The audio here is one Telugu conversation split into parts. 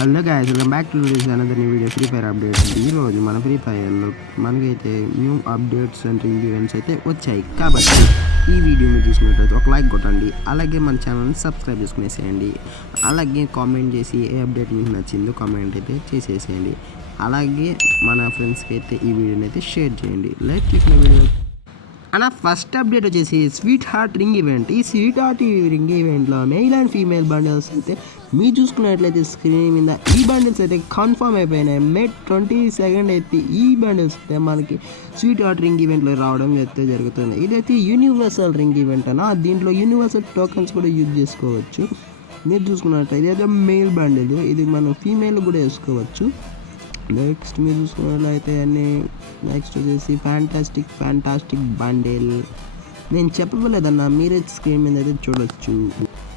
Hello guys, welcome back to this another new video free fire updates. ఈరోజు మన ఫ్రీ ఫైర్లో మనకైతే new updates and ring events అయితే వచ్చాయి. కాబట్టి ఈ వీడియో మీరు చూసుకున్నట్లయితే ఒక లైక్ కొట్టండి, అలాగే మన ఛానల్ని సబ్స్క్రైబ్ చేసుకునేసేయండి. అలాగే కామెంట్ చేసి ఏ అప్డేట్ మీకు నచ్చిందో కామెంట్ అయితే చేసేసేయండి. అలాగే మన ఫ్రెండ్స్కి అయితే ఈ వీడియోని అయితే షేర్ చేయండి. లైక్ చేసిన వీడియో అన్న ఫస్ట్ అప్డేట్ వచ్చేసి స్వీట్ హార్ట్ రింగ్ ఈవెంట్. ఈ స్వీట్ హార్ట్ రింగ్ ఈవెంట్లో మెయిల్ అండ్ ఫీమేల్ బండిల్స్ అయితే మీరు చూసుకున్నట్లయితే స్క్రీన్ మీద ఈ బండిల్స్ అయితే కన్ఫర్మ్ అయిపోయినాయి. మే 22 అయితే ఈ బండిల్స్ అయితే మనకి స్వీట్ హార్ట్ రింగ్ ఈవెంట్లో రావడం అయితే జరుగుతుంది. ఇదైతే యూనివర్సల్ రింగ్ ఈవెంట్ అన్న, దీంట్లో యూనివర్సల్ టోకెన్స్ కూడా యూజ్ చేసుకోవచ్చు. మీరు చూసుకున్నట్లయితే ఇదైతే మెయిల్ బండిల్, ఇది మనం ఫీమేల్ కూడా వేసుకోవచ్చు. నెక్స్ట్ మీరు చూసుకున్నట్లయితే అన్నీ నెక్స్ట్ వచ్చేసి ఫ్యాంటాస్టిక్ బండిల్. నేను చెప్పలేదన్నా, మీరే స్క్రీన్ మీద అయితే చూడొచ్చు.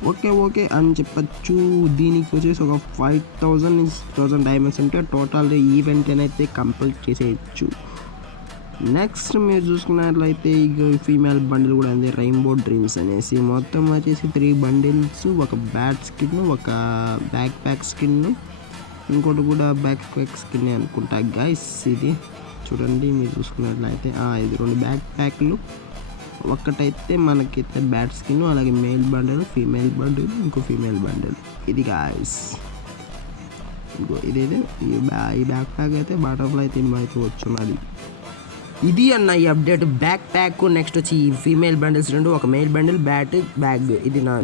ఓకే అని చెప్పచ్చు. దీనికి వచ్చేసి ఒక 5000 డైమండ్స్ ఉంటే టోటల్ ఈవెంట్ అయితే కంప్లీట్ చేసేయచ్చు. నెక్స్ట్ మీరు చూసుకున్నట్లయితే ఇక ఫీమేల్ బండిల్ కూడా ఉంది, రెయిన్బో డ్రీమ్స్ అనేసి. మొత్తం వచ్చేసి 3 బండిల్స్, ఒక బ్యాట్ స్కిన్, ఒక బ్యాక్ ప్యాక్ స్కిన్, ఇంకోటి కూడా బ్యాక్ ప్యాక్ స్కిన్ అనుకుంటా గైస్. ఇది చూడండి మీరు చూసుకున్నట్లయితే ఇది 2 బ్యాక్ ప్యాక్లు, ఒక్కటైతే మనకైతే బ్యాట్ స్కిన్, అలాగే మేల్ బండిల్, ఫీమేల్ బండిల్, ఇంకో ఫీమేల్ బండిల్. ఇది గాయస్ ఇంకో ఇదైతే ఈ బ్యాక్ ప్యాక్ అయితే బటర్ఫ్లై థీమ్ అయితే వచ్చున్నది. ఇది అన్న ఈ అప్డేట్ బ్యాక్ ప్యాక్. నెక్స్ట్ వచ్చి ఈ ఫీమేల్ బండిల్స్ 2, ఒక మేల్ బండిల్, బ్యాగ్. ఇది నా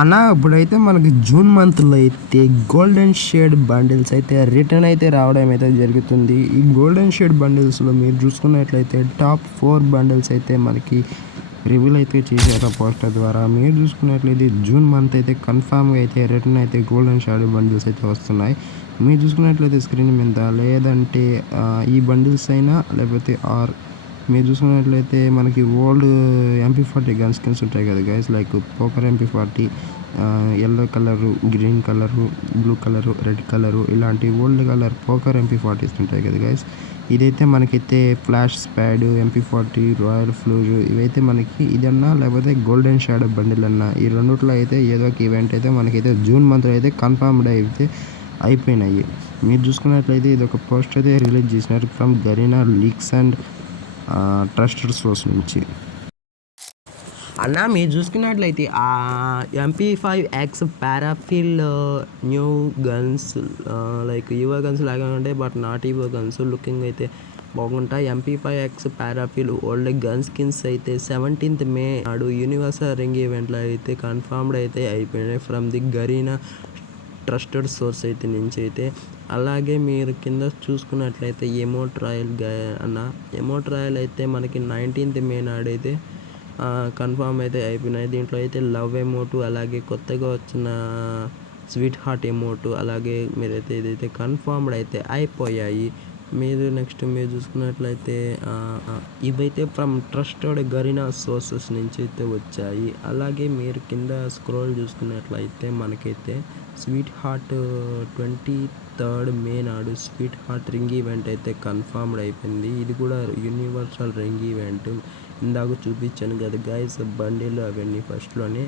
అన్న ఇప్పుడైతే మనకి జూన్ మంత్లో అయితే గోల్డెన్ షేడ్ బండిల్స్ అయితే రిటర్న్ అయితే రావడం అయితే జరుగుతుంది. ఈ గోల్డెన్ షేడ్ బండిల్స్లో మీరు చూసుకున్నట్లయితే టాప్ 4 బండిల్స్ అయితే మనకి రివీల్ అయితే చేశారు పోస్టర్ ద్వారా. మీరు చూసుకున్నట్లయితే జూన్ మంత్ అయితే కన్ఫామ్గా అయితే రిటర్న్ అయితే గోల్డెన్ షేడ్ బండిల్స్ అయితే వస్తున్నాయి. మీరు చూసుకున్నట్లయితే స్క్రీన్ మీద, లేదంటే ఈ బండిల్స్ అయినా లేకపోతే మీరు చూసుకున్నట్లయితే మనకి ఓల్డ్ MP40 గన్ స్కిన్స్ ఉంటాయి కదా guys, like poker MP40, yellow colour, green colour, blue colour, red colour, ఇలాంటి ఓల్డ్ కలర్ పోకర్ MP40s ఉంటాయి కదా గైస్. ఇదైతే మనకైతే ఫ్లాష్ స్పాడ్, MP40, రాయల్ ఫ్లూజ్, ఇవైతే మనకి ఇదన్నా లేకపోతే గోల్డెన్ షాడో బండిల్ అన్నా, ఈ రెండిట్లో అయితే ఏదో ఒక ఈవెంట్ అయితే మనకైతే జూన్ మంత్లో అయితే కన్ఫర్మ్డ్ అయితే అయిపోయినాయి. మీరు చూసుకున్నట్లయితే ఇది ఒక పోస్ట్ అయితే రిలీజ్ చేసినారు from Garena leaks and trusted source నుంచి. అన్న మీరు చూసుకున్నట్లయితే MP5X పారాఫిల్ న్యూ గన్స్, లైక్ యువ గన్స్ లాగా ఉంటాయి, బట్ నాట్ యువ గన్స్. లుకింగ్ అయితే బాగుంటాయి. MP5X పారాఫిల్ ఓల్డ్ గన్ స్కిన్స్ అయితే 17th మే నాడు యూనివర్సల్ రింగ్ ఈవెంట్లో అయితే కన్ఫర్మ్డ్ అయితే అయిపోయినాయి from the Garena trusted source అయితే నుంచి అయితే. అలాగే మీరు కింద చూసుకున్నట్లయితే ఎమోట్ రాయల్ అయితే మనకి 19th మే నాడైతే కన్ఫామ్ అయితే అయిపోయినాయి. దీంట్లో అయితే లవ్ ఎమోటు, అలాగే కొత్తగా వచ్చిన స్వీట్ హార్ట్ ఎమోటు, అలాగే మీరైతే ఇదైతే కన్ఫర్మ్డ్ అయితే అయిపోయాయి. నెక్స్ట్ మీరు చూసుకున్నట్లయితే ఇవైతే ఫ్రమ్ ట్రస్టెడ్ గరీనా సోర్సెస్ నుంచి అయితే వచ్చాయి. అలాగే మీరు కింద స్క్రోల్ చూసుకున్నట్లయితే మనకైతే స్వీట్ హార్ట్ 23rd మే నాడు స్వీట్ హార్ట్ రింగ్ ఈవెంట్ అయితే కన్ఫర్మ్డ్ అయిపోయింది. ఇది కూడా యూనివర్సల్ రింగ్ ఈవెంట్. ఇందాక చూపించాను కదా గైస్ బండిల్ అవన్నీ ఫస్ట్లోనే.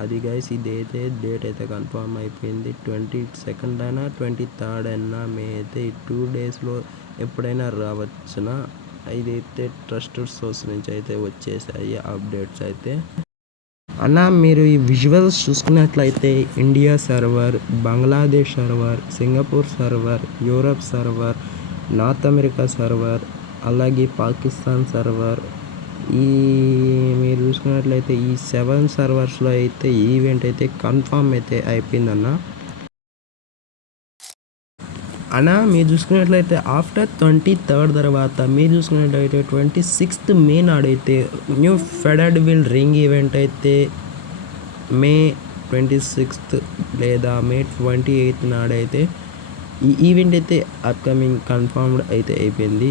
అది గైస్ ఇదైతే డేట్ అయితే కన్ఫర్మ్ అయిపోయింది. 22nd అయినా 23rd అయినా మే అయితే ఈ 2 డేస్లో ఎప్పుడైనా రావచ్చున. ఇదైతే ట్రస్టెడ్ సోర్స్ నుంచి అయితే వచ్చేసాయి అప్డేట్స్ అయితే. అన్న మీరు ఈ విజువల్స్ చూసుకున్నట్లయితే India server, Bangladesh server, Singapore server, Europe server, north America server, అలాగే పాకిస్తాన్ సర్వర్, మీరు చూసుకున్నట్లయితే ఈ 7 సర్వర్స్లో అయితే ఈవెంట్ అయితే కన్ఫర్మ్ అయితే అయిపోయిందన్న. మీరు చూసుకున్నట్లయితే ఆఫ్టర్ 23rd తర్వాత మీరు చూసుకున్నట్లయితే 26th మే నాడైతే న్యూ ఫెడరల్ రింగ్ ఈవెంట్ అయితే మే 26th లేదా మే 28th నాడైతే ఈ ఈవెంట్ అయితే అప్కమింగ్ కన్ఫర్మ్డ్ అయితే అయిపోయింది.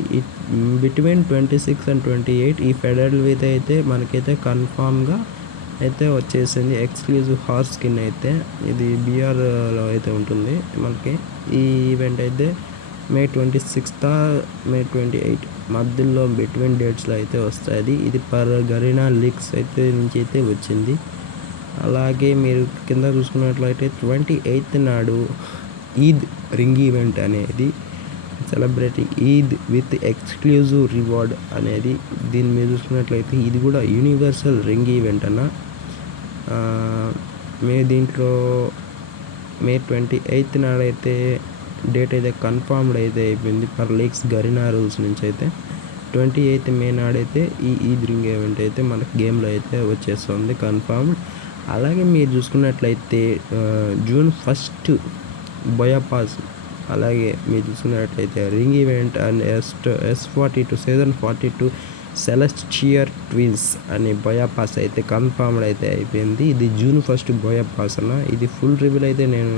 బిట్వీన్ 26 and 28 ఈ ఫెడరల్ అయితే మనకైతే కన్ఫామ్గా అయితే వచ్చేసింది. ఎక్స్క్లూజివ్ హార్స్ స్కిన్ అయితే ఇది BRలో అయితే ఉంటుంది మనకి. ఈ ఈవెంట్ అయితే మే 26th మే 28 మధ్యలో బిట్వీన్ డేట్స్లో అయితే వస్తుంది. ఇది పర్ గరీనా లీక్స్ అయితే నుంచి అయితే వచ్చింది. అలాగే మీరు కింద చూసుకున్నట్లయితే 28th నాడు ఈద్ రింగ్ ఈవెంట్ అనేది celebrating Eid with exclusive reward అనేది దీని మీద చూసుకున్నట్లయితే ఇది కూడా యూనివర్సల్ రింగ్ ఈవెంట్ అన్న. దీంట్లో మే 28th నాడైతే డేట్ అయితే కన్ఫర్మ్డ్ అయితే అయిపోయింది పర్ లీక్స్ గరీనా రూల్స్ నుంచి అయితే. 28th మే నాడైతే ఈ ఈద్ రింగ్ ఈవెంట్ అయితే మనకి గేమ్లో అయితే వచ్చేస్తుంది కన్ఫర్మ్డ్. అలాగే మీరు చూసుకున్నట్లయితే June 1st బోయాపాస్, అలాగే మీరు చూసుకున్నట్లయితే ring event and S42 season 42 celestial twins అనే బోయాపాస్ అయితే కన్ఫర్మ్డ్ అయితే అయిపోయింది. ఇది June 1st బోయాపాస్ అన్న. ఇది ఫుల్ రివ్యూల్ అయితే నేను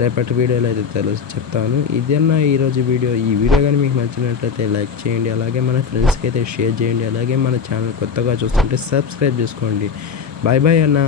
రేపటి వీడియోలో అయితే చెప్తాను. ఇది అన్న ఈరోజు వీడియో. ఈ వీడియో కానీ మీకు నచ్చినట్లయితే లైక్ చేయండి, అలాగే మన ఫ్రెండ్స్కి అయితే షేర్ చేయండి, అలాగే మన ఛానల్ కొత్తగా చూస్తుంటే సబ్స్క్రైబ్ చేసుకోండి. బాయ్ బాయ్ అన్న.